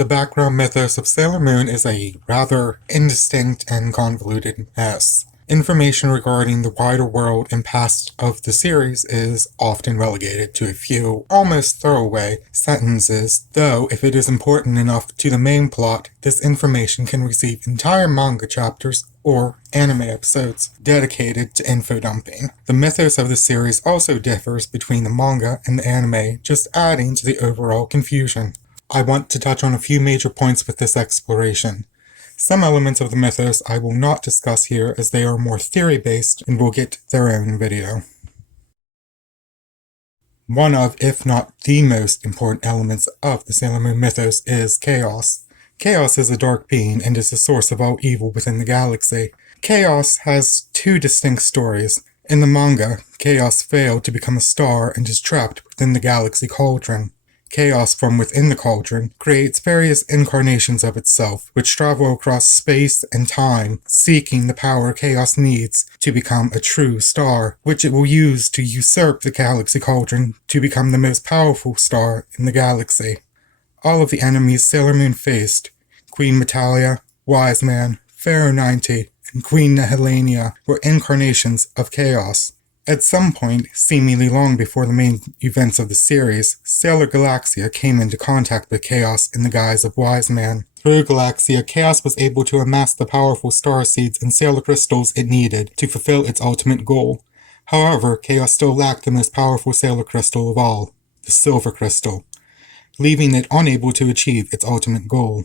The background mythos of Sailor Moon is a rather indistinct and convoluted mess. Information regarding the wider world and past of the series is often relegated to a few, almost throwaway, sentences, though if it is important enough to the main plot, this information can receive entire manga chapters or anime episodes dedicated to info dumping. The mythos of the series also differs between the manga and the anime, just adding to the overall confusion. I want to touch on a few major points with this exploration. Some elements of the mythos I will not discuss here as they are more theory-based and will get their own video. One of, if not the most important elements of the Sailor Moon mythos is Chaos. Chaos is a dark being and is the source of all evil within the galaxy. Chaos has two distinct stories. In the manga, Chaos failed to become a star and is trapped within the Galaxy Cauldron. Chaos from within the cauldron creates various incarnations of itself, which travel across space and time, seeking the power Chaos needs to become a true star, which it will use to usurp the Galaxy Cauldron to become the most powerful star in the galaxy. All of the enemies Sailor Moon faced, Queen Metalia, Wise Man, Pharaoh 90, and Queen Nehelania, were incarnations of Chaos. At some point, seemingly long before the main events of the series, Sailor Galaxia came into contact with Chaos in the guise of Wise Man. Through Galaxia, Chaos was able to amass the powerful star seeds and Sailor crystals it needed to fulfill its ultimate goal. However, Chaos still lacked the most powerful Sailor crystal of all, the Silver Crystal, leaving it unable to achieve its ultimate goal.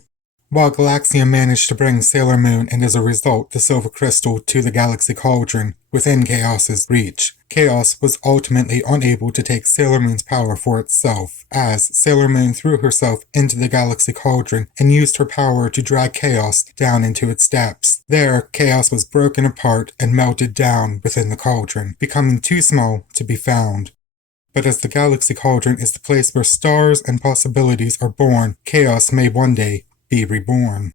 While Galaxia managed to bring Sailor Moon and as a result the Silver Crystal to the Galaxy Cauldron within Chaos's reach, Chaos was ultimately unable to take Sailor Moon's power for itself, as Sailor Moon threw herself into the Galaxy Cauldron and used her power to drag Chaos down into its depths. There, Chaos was broken apart and melted down within the cauldron, becoming too small to be found. But as the Galaxy Cauldron is the place where stars and possibilities are born, Chaos may one day be reborn.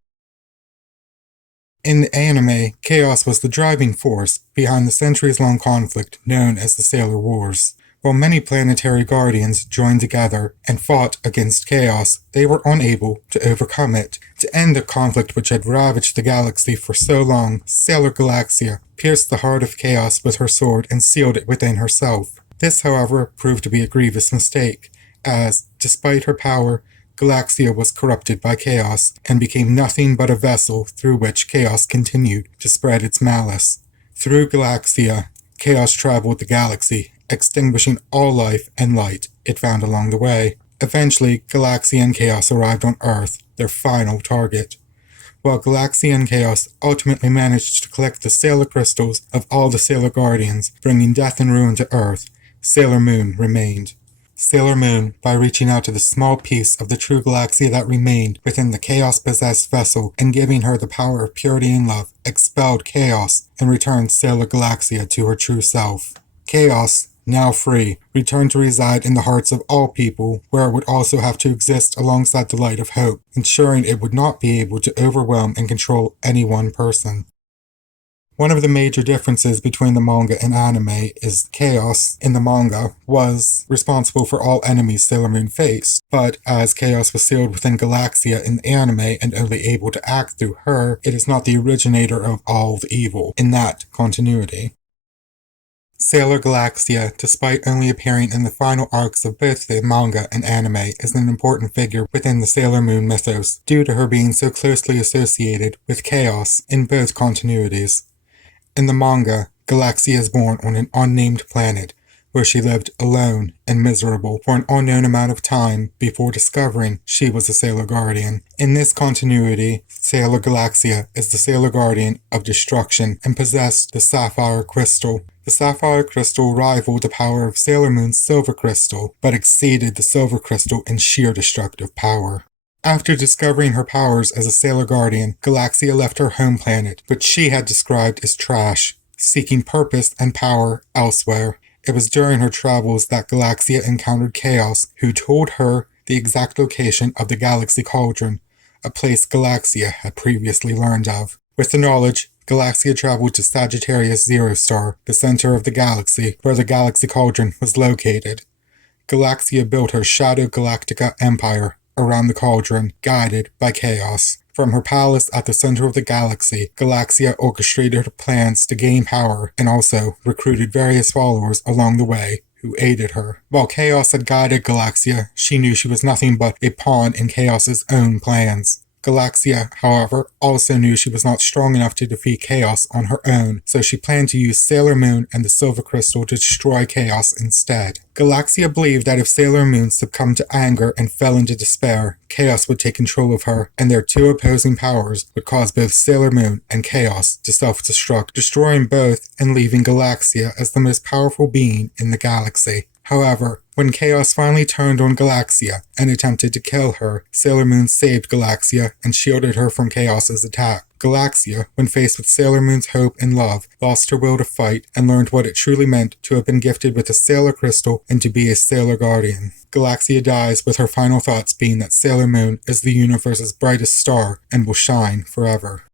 In the anime, Chaos was the driving force behind the centuries-long conflict known as the Sailor Wars. While many planetary guardians joined together and fought against Chaos, they were unable to overcome it. To end the conflict which had ravaged the galaxy for so long, Sailor Galaxia pierced the heart of Chaos with her sword and sealed it within herself. This, however, proved to be a grievous mistake, as, despite her power, Galaxia was corrupted by Chaos and became nothing but a vessel through which Chaos continued to spread its malice. Through Galaxia, Chaos traveled the galaxy, extinguishing all life and light it found along the way. Eventually, Galaxia and Chaos arrived on Earth, their final target. While Galaxia and Chaos ultimately managed to collect the Sailor Crystals of all the Sailor Guardians, bringing death and ruin to Earth, Sailor Moon remained. Sailor Moon, by reaching out to the small piece of the true Galaxia that remained within the Chaos-possessed vessel and giving her the power of purity and love, expelled Chaos and returned Sailor Galaxia to her true self. Chaos, now free, returned to reside in the hearts of all people, where it would also have to exist alongside the light of hope, ensuring it would not be able to overwhelm and control any one person. One of the major differences between the manga and anime is Chaos, in the manga, was responsible for all enemies Sailor Moon faced, but as Chaos was sealed within Galaxia in the anime and only able to act through her, it is not the originator of all the evil in that continuity. Sailor Galaxia, despite only appearing in the final arcs of both the manga and anime, is an important figure within the Sailor Moon mythos due to her being so closely associated with Chaos in both continuities. In the manga, Galaxia is born on an unnamed planet, where she lived alone and miserable for an unknown amount of time before discovering she was a Sailor Guardian. In this continuity, Sailor Galaxia is the Sailor Guardian of Destruction and possessed the Sapphire Crystal. The Sapphire Crystal rivaled the power of Sailor Moon's Silver Crystal, but exceeded the Silver Crystal in sheer destructive power. After discovering her powers as a Sailor Guardian, Galaxia left her home planet, which she had described as trash, seeking purpose and power elsewhere. It was during her travels that Galaxia encountered Chaos, who told her the exact location of the Galaxy Cauldron, a place Galaxia had previously learned of. With the knowledge, Galaxia traveled to Sagittarius Zero Star, the center of the galaxy, where the Galaxy Cauldron was located. Galaxia built her Shadow Galactica Empire, around the Cauldron, guided by chaos. From her palace at the center of the galaxy, Galaxia orchestrated her plans to gain power and also recruited various followers along the way who aided her. While Chaos had guided Galaxia, she knew she was nothing but a pawn in Chaos's own plans. Galaxia, however, also knew she was not strong enough to defeat Chaos on her own, so she planned to use Sailor Moon and the Silver Crystal to destroy Chaos instead. Galaxia believed that if Sailor Moon succumbed to anger and fell into despair, Chaos would take control of her, and their two opposing powers would cause both Sailor Moon and Chaos to self-destruct, destroying both and leaving Galaxia as the most powerful being in the galaxy. However, when Chaos finally turned on Galaxia and attempted to kill her, Sailor Moon saved Galaxia and shielded her from Chaos's attack. Galaxia, when faced with Sailor Moon's hope and love, lost her will to fight and learned what it truly meant to have been gifted with a Sailor Crystal and to be a Sailor Guardian. Galaxia dies with her final thoughts being that Sailor Moon is the universe's brightest star and will shine forever.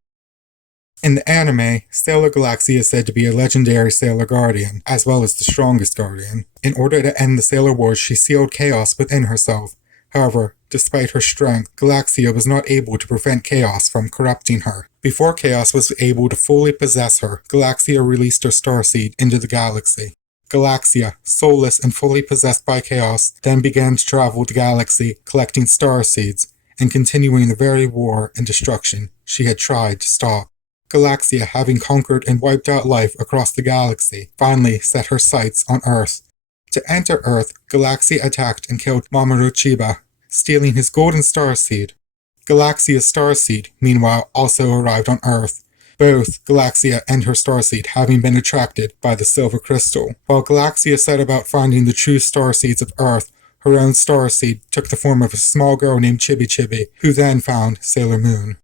In the anime, Sailor Galaxia is said to be a legendary Sailor Guardian, as well as the strongest Guardian. In order to end the Sailor Wars, she sealed chaos within herself. However, despite her strength, Galaxia was not able to prevent chaos from corrupting her. Before chaos was able to fully possess her, Galaxia released her starseed into the galaxy. Galaxia, soulless and fully possessed by chaos, then began to travel the galaxy, collecting starseeds, and continuing the very war and destruction she had tried to stop. Galaxia, having conquered and wiped out life across the galaxy, finally set her sights on Earth. To enter Earth, Galaxia attacked and killed Mamoru Chiba, stealing his golden starseed. Galaxia's starseed, meanwhile, also arrived on Earth, both Galaxia and her starseed having been attracted by the Silver Crystal. While Galaxia set about finding the true starseeds of Earth, her own starseed took the form of a small girl named Chibi Chibi, who then found Sailor Moon.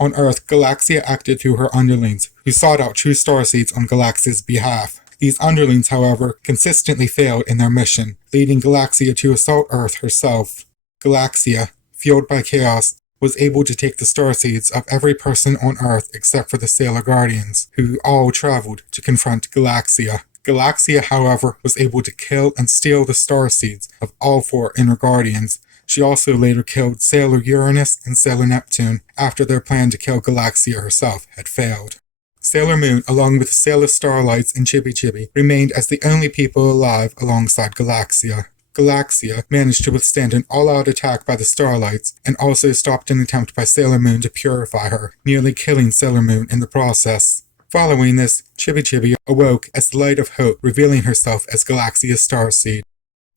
On Earth, Galaxia acted through her underlings, who sought out true starseeds on Galaxia's behalf. These underlings, however, consistently failed in their mission, leading Galaxia to assault Earth herself. Galaxia, fueled by chaos, was able to take the starseeds of every person on Earth except for the Sailor Guardians, who all traveled to confront Galaxia. Galaxia, however, was able to kill and steal the starseeds of all four Inner Guardians. She also later killed Sailor Uranus and Sailor Neptune after their plan to kill Galaxia herself had failed. Sailor Moon, along with Sailor Starlights and Chibi Chibi, remained as the only people alive alongside Galaxia. Galaxia managed to withstand an all-out attack by the Starlights and also stopped an attempt by Sailor Moon to purify her, nearly killing Sailor Moon in the process. Following this, Chibi Chibi awoke as the Light of Hope, revealing herself as Galaxia's starseed.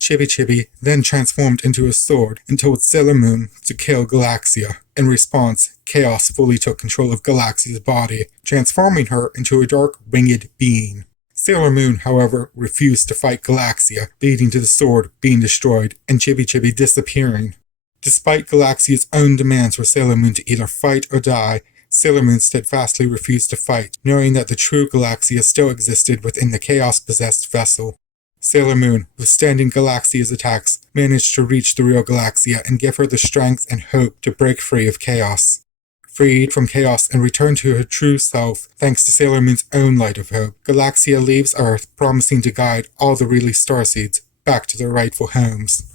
Chibi Chibi then transformed into a sword and told Sailor Moon to kill Galaxia. In response, Chaos fully took control of Galaxia's body, transforming her into a dark, winged being. Sailor Moon, however, refused to fight Galaxia, leading to the sword being destroyed and Chibi Chibi disappearing. Despite Galaxia's own demands for Sailor Moon to either fight or die, Sailor Moon steadfastly refused to fight, knowing that the true Galaxia still existed within the chaos-possessed vessel. Sailor Moon, withstanding Galaxia's attacks, managed to reach the real Galaxia and give her the strength and hope to break free of chaos. Freed from chaos and returned to her true self, thanks to Sailor Moon's own Light of Hope, Galaxia leaves Earth, promising to guide all the released starseeds back to their rightful homes.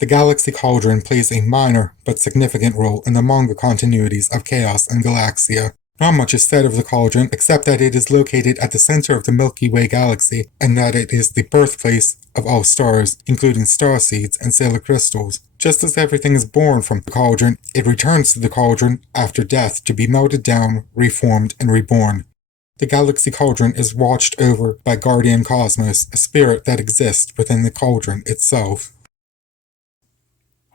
The Galaxy Cauldron plays a minor but significant role in the manga continuities of Chaos and Galaxia. Not much is said of the Cauldron, except that it is located at the center of the Milky Way galaxy, and that it is the birthplace of all stars, including starseeds and Sailor crystals. Just as everything is born from the Cauldron, it returns to the Cauldron after death to be melted down, reformed, and reborn. The Galaxy Cauldron is watched over by Guardian Cosmos, a spirit that exists within the Cauldron itself.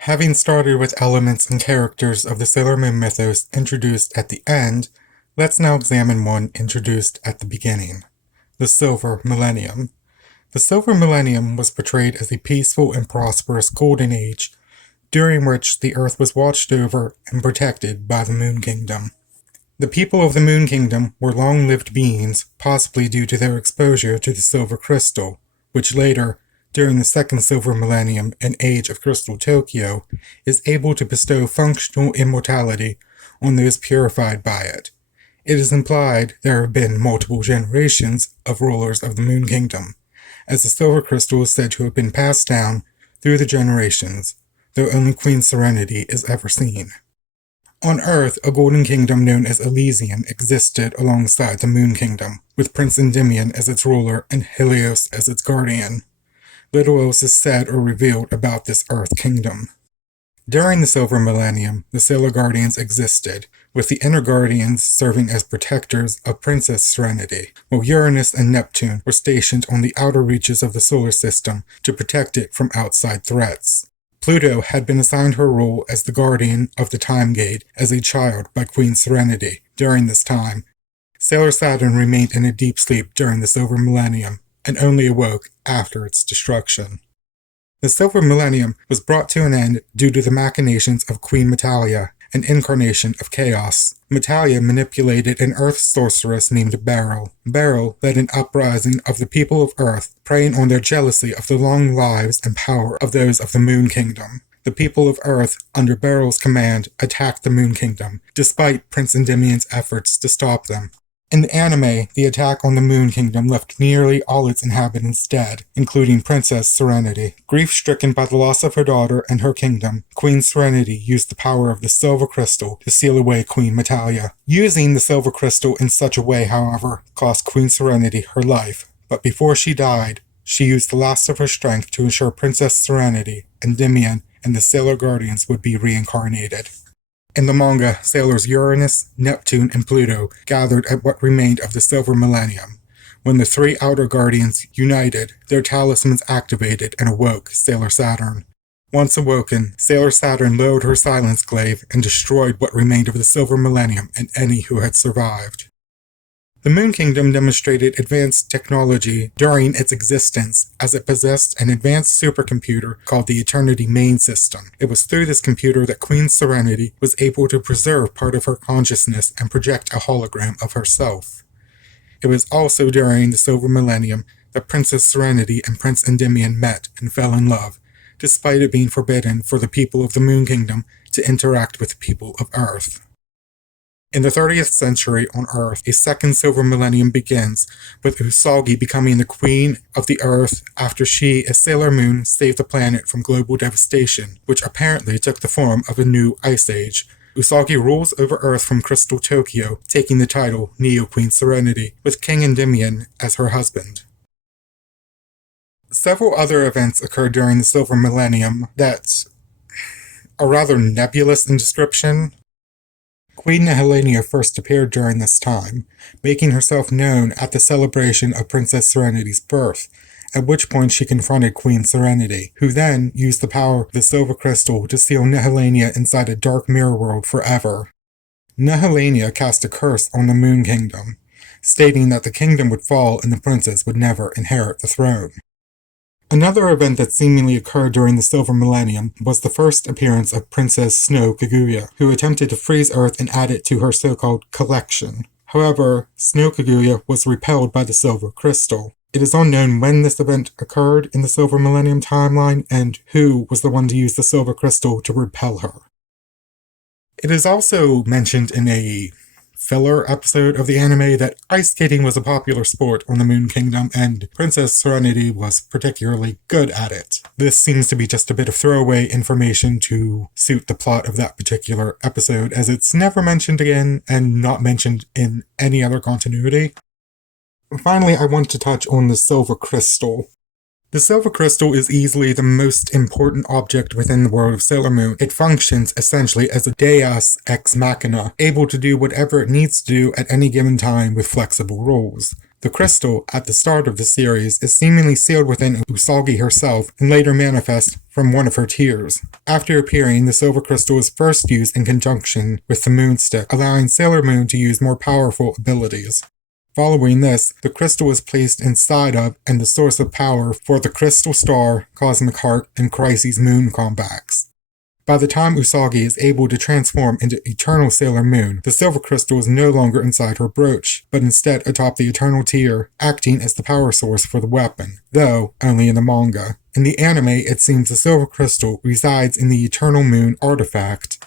Having started with elements and characters of the Sailor Moon mythos introduced at the end, let's now examine one introduced at the beginning, the Silver Millennium. The Silver Millennium was portrayed as a peaceful and prosperous golden age, during which the Earth was watched over and protected by the Moon Kingdom. The people of the Moon Kingdom were long-lived beings, possibly due to their exposure to the Silver Crystal, which later, during the second Silver Millennium and Age of Crystal Tokyo, is able to bestow functional immortality on those purified by it. It is implied there have been multiple generations of rulers of the Moon Kingdom, as the Silver Crystal is said to have been passed down through the generations, though only Queen Serenity is ever seen. On Earth, a golden kingdom known as Elysian existed alongside the Moon Kingdom, with Prince Endymion as its ruler and Helios as its guardian. Little else is said or revealed about this Earth kingdom. During the Silver Millennium, the Sailor Guardians existed, with the Inner Guardians serving as protectors of Princess Serenity, while Uranus and Neptune were stationed on the outer reaches of the solar system to protect it from outside threats. Pluto had been assigned her role as the guardian of the Time Gate as a child by Queen Serenity. During this time, Sailor Saturn remained in a deep sleep during the Silver Millennium and only awoke after its destruction. The Silver Millennium was brought to an end due to the machinations of Queen Metalia, an incarnation of chaos. Metalia manipulated an Earth sorceress named Beryl. Beryl led an uprising of the people of Earth, preying on their jealousy of the long lives and power of those of the Moon Kingdom. The people of Earth, under Beryl's command, attacked the Moon Kingdom, despite Prince Endymion's efforts to stop them. In the anime, the attack on the Moon Kingdom left nearly all its inhabitants dead, including Princess Serenity. Grief-stricken by the loss of her daughter and her kingdom, Queen Serenity used the power of the Silver Crystal to seal away Queen Metalia. Using the Silver Crystal in such a way, however, cost Queen Serenity her life, but before she died, she used the last of her strength to ensure Princess Serenity, Endymion, and the Sailor Guardians would be reincarnated. In the manga, sailors Uranus, Neptune, and Pluto gathered at what remained of the Silver Millennium. When the three outer guardians united, their talismans activated and awoke Sailor Saturn. Once awoken, Sailor Saturn lowered her silence glaive and destroyed what remained of the Silver Millennium and any who had survived. The Moon Kingdom demonstrated advanced technology during its existence, as it possessed an advanced supercomputer called the Eternity Main System. It was through this computer that Queen Serenity was able to preserve part of her consciousness and project a hologram of herself. It was also during the Silver Millennium that Princess Serenity and Prince Endymion met and fell in love, despite it being forbidden for the people of the Moon Kingdom to interact with the people of Earth. In the 30th century on Earth, a second Silver Millennium begins, with Usagi becoming the Queen of the Earth after she, as Sailor Moon, saved the planet from global devastation, which apparently took the form of a new ice age. Usagi rules over Earth from Crystal Tokyo, taking the title Neo-Queen Serenity, with King Endymion as her husband. Several other events occurred during the Silver Millennium that are rather nebulous in description. Queen Nehelenia first appeared during this time, making herself known at the celebration of Princess Serenity's birth, at which point she confronted Queen Serenity, who then used the power of the Silver Crystal to seal Nehelenia inside a dark mirror world forever. Nehelenia cast a curse on the Moon Kingdom, stating that the kingdom would fall and the princess would never inherit the throne. Another event that seemingly occurred during the Silver Millennium was the first appearance of Princess Snow Kaguya, who attempted to freeze Earth and add it to her so-called collection. However, Snow Kaguya was repelled by the Silver Crystal. It is unknown when this event occurred in the Silver Millennium timeline and who was the one to use the Silver Crystal to repel her. It is also mentioned in a filler episode of the anime that ice skating was a popular sport on the Moon Kingdom and Princess Serenity was particularly good at it. This seems to be just a bit of throwaway information to suit the plot of that particular episode, as it's never mentioned again and not mentioned in any other continuity. Finally, I want to touch on the Silver Crystal. The Silver Crystal is easily the most important object within the world of Sailor Moon. It functions essentially as a deus ex machina, able to do whatever it needs to do at any given time with flexible rules. The crystal, at the start of the series, is seemingly sealed within Usagi herself and later manifests from one of her tears. After appearing, the Silver Crystal is first used in conjunction with the Moonstick, allowing Sailor Moon to use more powerful abilities. Following this, the crystal is placed inside of and the source of power for the Crystal Star, Cosmic Heart, and Crisis Moon comebacks. By the time Usagi is able to transform into Eternal Sailor Moon, the Silver Crystal is no longer inside her brooch, but instead atop the Eternal Tear, acting as the power source for the weapon, though only in the manga. In the anime, it seems the Silver Crystal resides in the Eternal Moon artifact.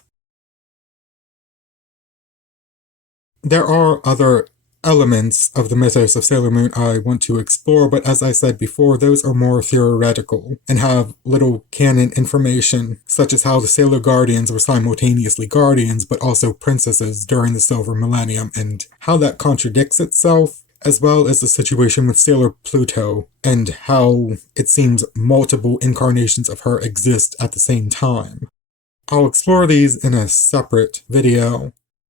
There are other elements of the mythos of Sailor Moon I want to explore, but as I said before, those are more theoretical and have little canon information, such as how the Sailor Guardians were simultaneously guardians but also princesses during the Silver Millennium, and how that contradicts itself, as well as the situation with Sailor Pluto, and how it seems multiple incarnations of her exist at the same time. I'll explore these in a separate video,